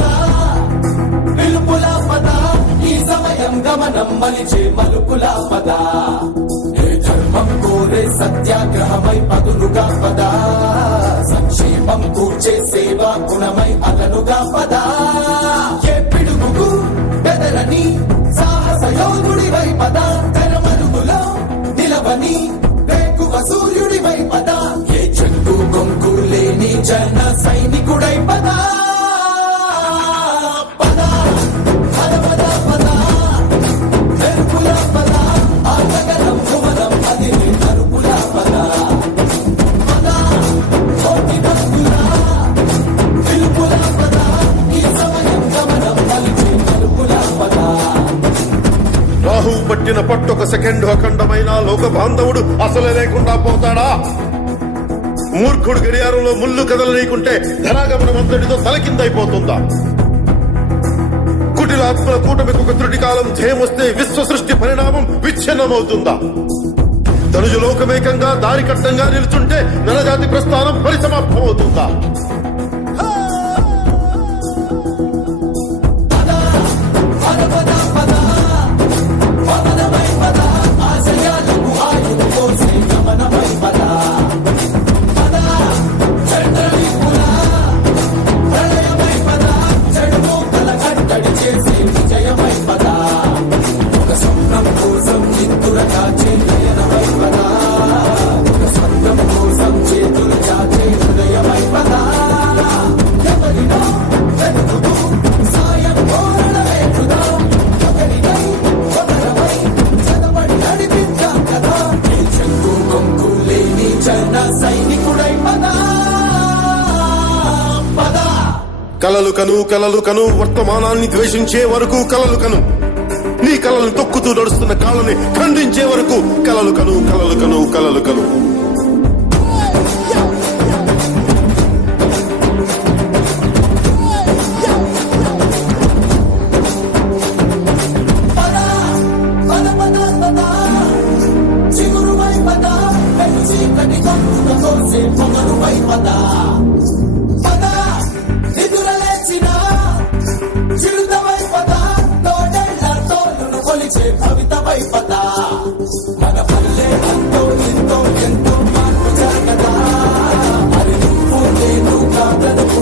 కోటి పిలుపుల పద? ఈ సమయం గమనం మలిచే మలుపుల పద? ఏ ధర్మం కోరే సత్యాగ్రహమై పద పట్టిన పట్టొక సెకండ్ అఖండమైన లోక బాంధవుడు అసలే లేకుండా పోతాడా? మూర్ఖుడు గడియారంలో ముళ్ళు కదలనీకుంటే ధనాగమనం అంతటితో తలకిందైపోతుందా కుటిలాత్మల కూటమికి ఒక త్రుటి కాలం ధ్యేయమొస్తే విశ్వ సృష్టి పరిణామం విచ్ఛిన్నమవుతుందా? తనుజు లోకమేకంగా దారి కట్టంగా నిలుచుంటే నరజాతి ప్రస్థానం పరిసమాప్తమవుతుందా? కలలు కను కలలు కను వర్తమానాన్ని ద్వేషించే వరకు కలలు కను. నీ కలలు తొక్కుతూ నడుస్తున్న కాళ్ళని ఖండించే వరకు కలలు కను కలలు కను కలలు కను. కొలిచే పద మన పల్లె ఎంతో ఎంతో ఎంతో మార్పు జరగదా. అది నువ్వు నేను కాదనుకుంటే